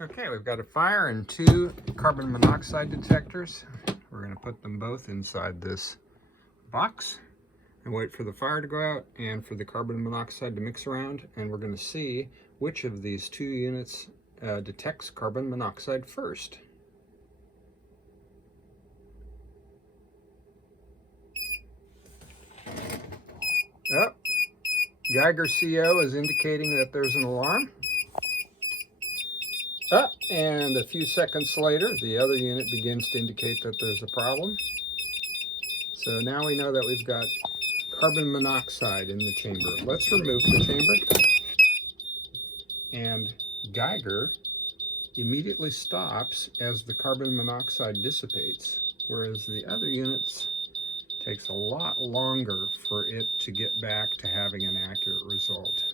Okay, we've got a fire and two carbon monoxide detectors. We're going to put them both inside this box and wait for the fire to go out and for the carbon monoxide to mix around, and we're going to see which of these two units detects carbon monoxide first. Oh, Geiger CO is indicating that there's an alarm. And a few seconds later, the other unit begins to indicate that there's a problem. So now we know that we've got carbon monoxide in the chamber. Let's remove the chamber. And Geiger immediately stops as the carbon monoxide dissipates, whereas the other units takes a lot longer for it to get back to having an accurate result.